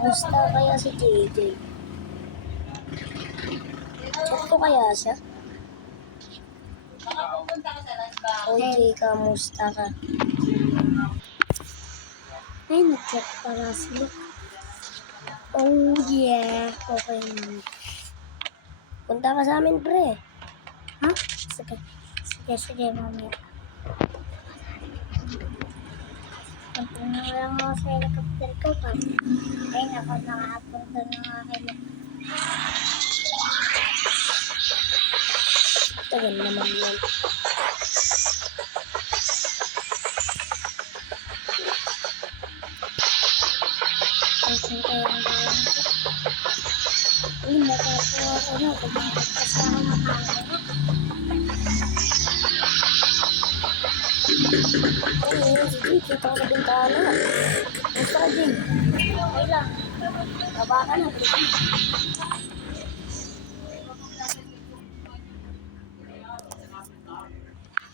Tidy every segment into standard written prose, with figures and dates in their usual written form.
Kamusta kaya si JJ? Chat ko kaya siya? OJ, kamusta ka? Ay, nag-chat pala sila. Oh yeah, okay naman. Punta ka sa amin, pre. Ha? Sige. Sige, mamaya. Punta na lang ako sa helicopter ko pa. Ay, naku, nakapunta na nga kayo. Tagal naman yan. Ayun tayo ang bayan ko. Uy, natapo ako na. Pagkakasama sa mga camera. Ayun, si Jay, kita ko sa bintana. Gusto ka, Jay? Okay lang. Baba ka na.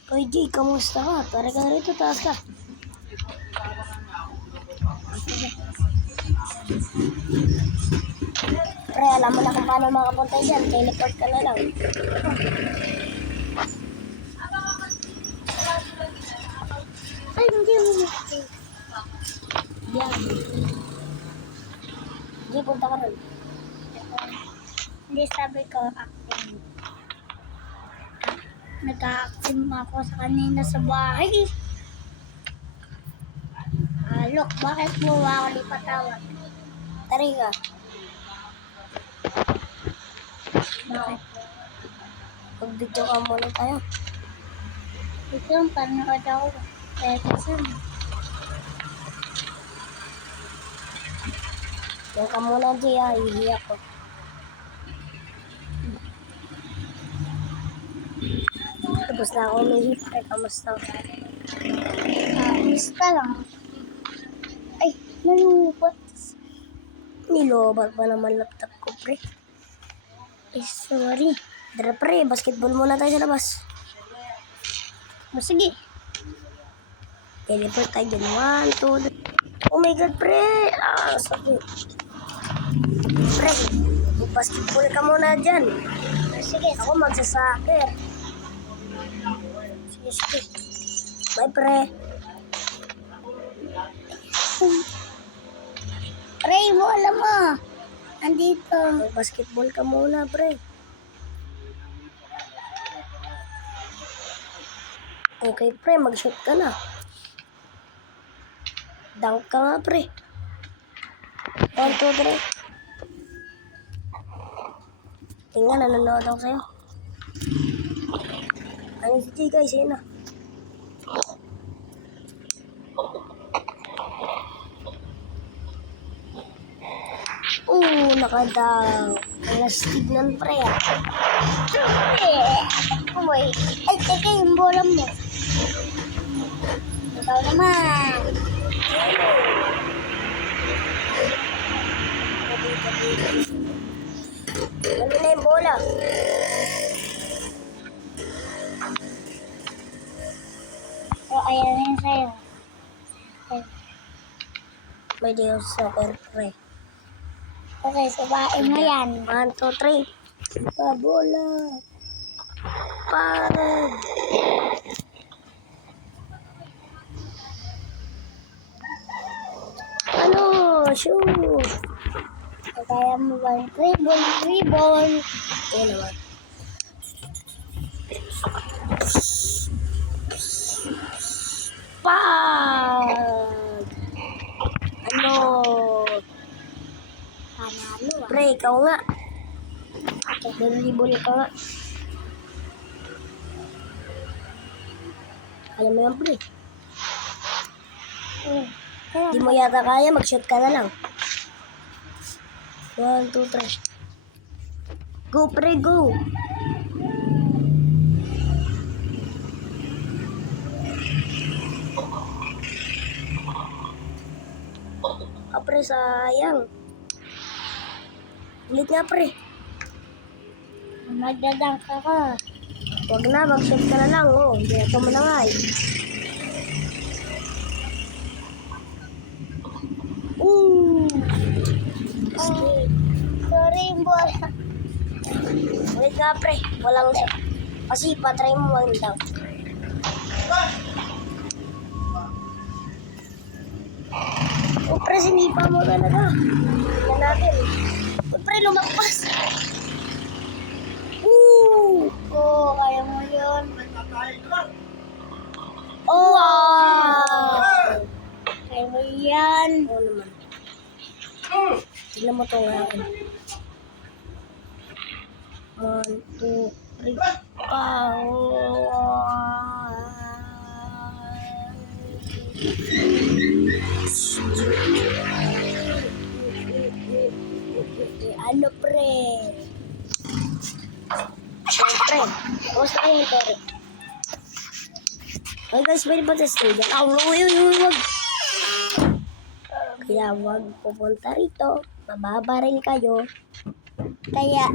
Hoy, Jay, kamusta ka? Tara ka rito, taas ka. Pre, alam mo na kung paano makapunta dyan. Teleport ka na lang. Ay, hindi mo makikita. Yan. Jay, punta ka rin. Hindi, sabi ko, acting. Nag-a-acting ako sa kanina sa bahay. Look, bakit mo ako lipatawag? Tari ka. Bakit? Mag-video ka muna tayo. Ito yung panood ako. Kaya kasi yung ka muna, Jay, ihiyak ko. Tapos na ako umihip. Ay, kamusta? Kamusta lang. Ay, nalubat. Nilobat pa naman laptop ko, pre. Ay, sorry. Dara, pre, basketball muna tayo sa labas. Sige. Teleport tayo dyan. 1, 2, 3. Oh my God, pre. Sorry. Pre, basketball ka muna dyan. Sige, ako magsasoccer. Sige. Bye, pre. Pre, mo alam mo. Andito. Basketball ka muna, pre. Okay, pre. Mag-shoot ka na. Dunk ka nga, pre. 1, 2, 3. Tingnan, nanonood ako sa'yo. Ano si Jay, guys? Ayun na. Nakadaw. Plastig ng pre, Uy. Ay, teka, yung bola mo. Ikaw naman. Ano na yung bola? Ayan yun sa'yo. May Diyos soccer, pre. Okay, subain mo yan. 1, 2, 3. Bola. Parad. Ano? Shoot. Kaya mo ba yung dribble? Ito naman. Pag! Ano? Panalo ah. Pre, ikaw nga. Dribble ka nga. Kaya mo yan, pre. Di mo yata kaya, mag-shoot ka na lang. 1, 2, 3. Go, pre, go. Pre, sayang. Ulit nga, pre. Magdadang ka. Huwag na, mag-shoot ka na lang. Hindi na ito mo na nga eh. Skip. Sorry, boy. Ulit nga, pre. Walang set. Kasi patry mo one down. O, pre, sinipa mo talaga. Tingnan natin. O, pre, lumagpas. Woo! Oo, kaya mo yun. Oh! Wow! Kaya mo yan. Oo naman. Tingnan mo ito ngayon. 1, 2, 3. Ano, pre? Pre, kamusta kayo ito? Okay guys, pwede ba sa stage? Wag. Kaya wag pupunta rito. Mababaril kayo. Kaya,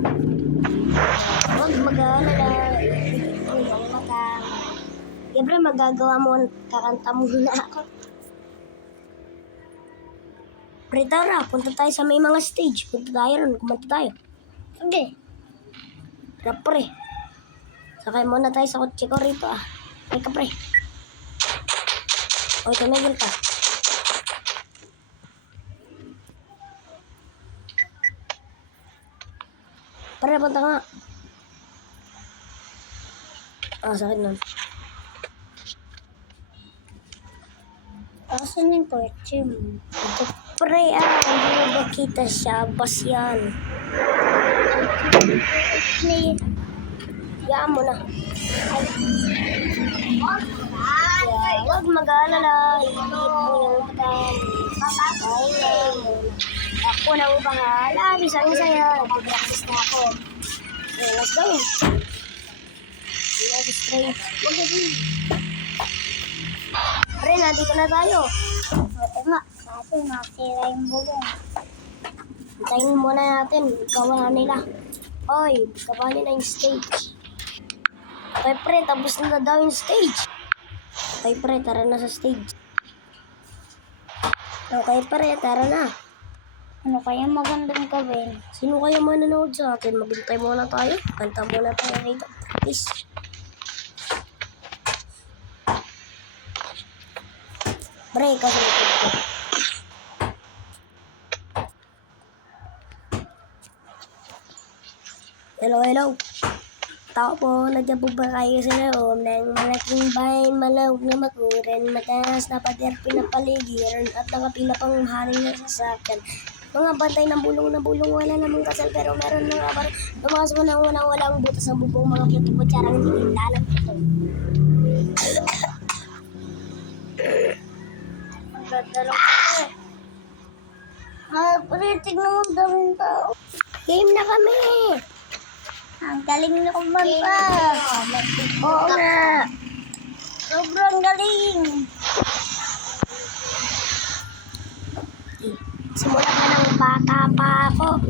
wag mag-alala. Huwag matang. Siyempre, magagawa mo, kakanta mo na ako. Pre, tara, punta tayo sa may mga stage. Punta tayo ron, kumanta tayo. Sige. Tara, pre. Sakay muna tayo sa kotse ko rito, ah. Pre ka, pre. O, tumigil ka. Pre, punta nga. Ah, sakit nun. Asan yung kotse mo? Ito, pre, hindi mo ba kita siya? Bas yan. Yaan mo na. Yeah, huwag mag-alala. Iinit mo yung matan. Ay, ako nang bahala. Bisang saya. Mag-practice na ako. Okay, let's go. Let's straight. Wag na din. Pre, nandito na tayo. Oo nga. Kaso nasira yung bulong. Hintayin muna natin. Gawa nila. Oy, gawa nila yung stage. Okay, pre, tapos na daw yung stage. Okay, pre, tara na sa stage. Okay, pre, tara na. Ano kaya magandang gawin? Sino kaya manonood sa atin? Maghintay muna tayo. Kanta muna tayo rito. Please. Pre, kasi ito. Hello, hello. Tao po, nandiyan po ba kayo sa loob ng malaking bayan, malawag na makuren, mataas na pader, pinapaligiran, at nakapila pang mahaling na sasakyan. Mga bantay ng bulong na bulong, wala namang kasal, pero meron na nga parang lumakas mo nang walang butas sa bubong, mga puti-putyarang hindi nilalang ito. Ang ganda lang ko. Pre, tignan mo ang daming tao. Game na kami! Ang galing na kumanta. Oo nga! Sobrang galing. Simula pa ng bata pa ako.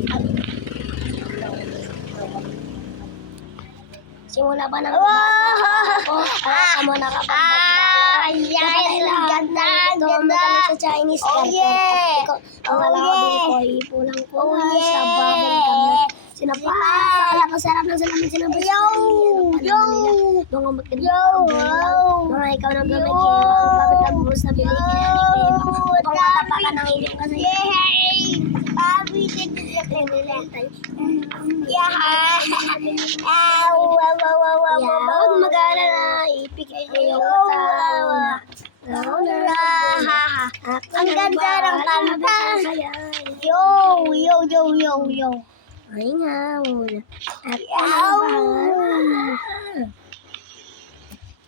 Simula pa ng bata pa ako. Kaya mo nakapagpaglalaro. Ang ganda. Ito ang magaling sa Chinese Oh, cartoon. yeah. Ikaw, ang Oh, alabi yeah. ko ay pulang-pula Oh, sa yeah. bubble gum. Sinapa, pakala ng salamin sinabas. Yo! Yo! Mga magkanda. Yo! Mga ikaw na gamit Yo! kayo. Ang bakit nagbuhos na bili kaya ni Beba. Upang Dami. matapakan ng inyong kasi. Yay! Pabi, Huwag mag-alala, ipikit mo yung mata. Ang ganda ng kanta. Yo, yo, yo, yo, yo. Ay nga muna. At Yaw!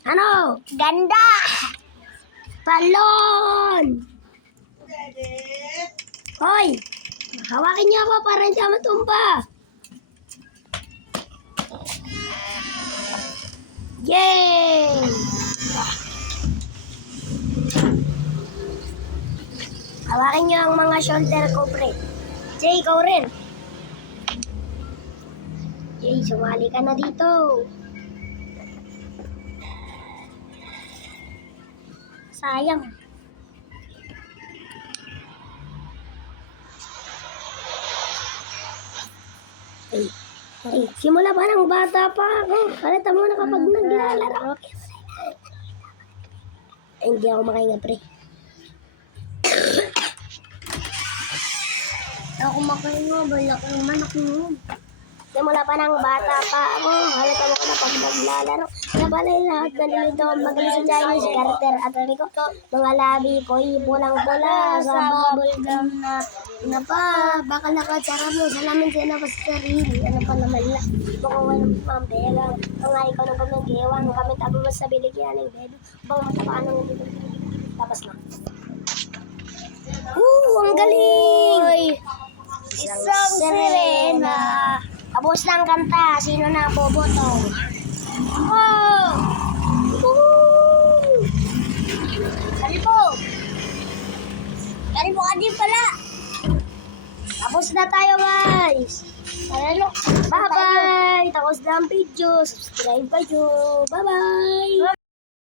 ano? Ganda! Balon! Hoy! Hawakin niyo ako para hindi ako matumba. Yay! Hawakin niyo ang mga shoulder ko, pre. Jay, ikaw rin. Jay, sumali ka na dito. Sayang. Simula pa ng bata pa ako. Halata mo na kapag naglalaro. Ay, hindi ako makahinga, pre. Ako makahinga, balak ng manok mo. Simula pa ng bata pa ako. Halata mo ko na pag naglalaro. Kaya pala yung lahat na nilito magaling sa Chinese Carter at sabi ko, mga labi ko'y pulang-pula sa bubble gum na pa. Baka nakatsara mo sa lamin sila pa sa sarili. Ano pa naman la. Baka wala mambela. Mga ikaw ng pamagewang kami tabi mo sa biligyan ng bedo. Bang matapaan ng dito. Tapos na. Ang galing! Isang sirena. Tapos na ang kanta. Sino na ang boboto? Oh! Woo! Kalipo! Kalipo ka din pala! Tapos na tayo, guys. Ano? Bye-bye! Tapos na ang video. Subscribe kayo. Bye-bye!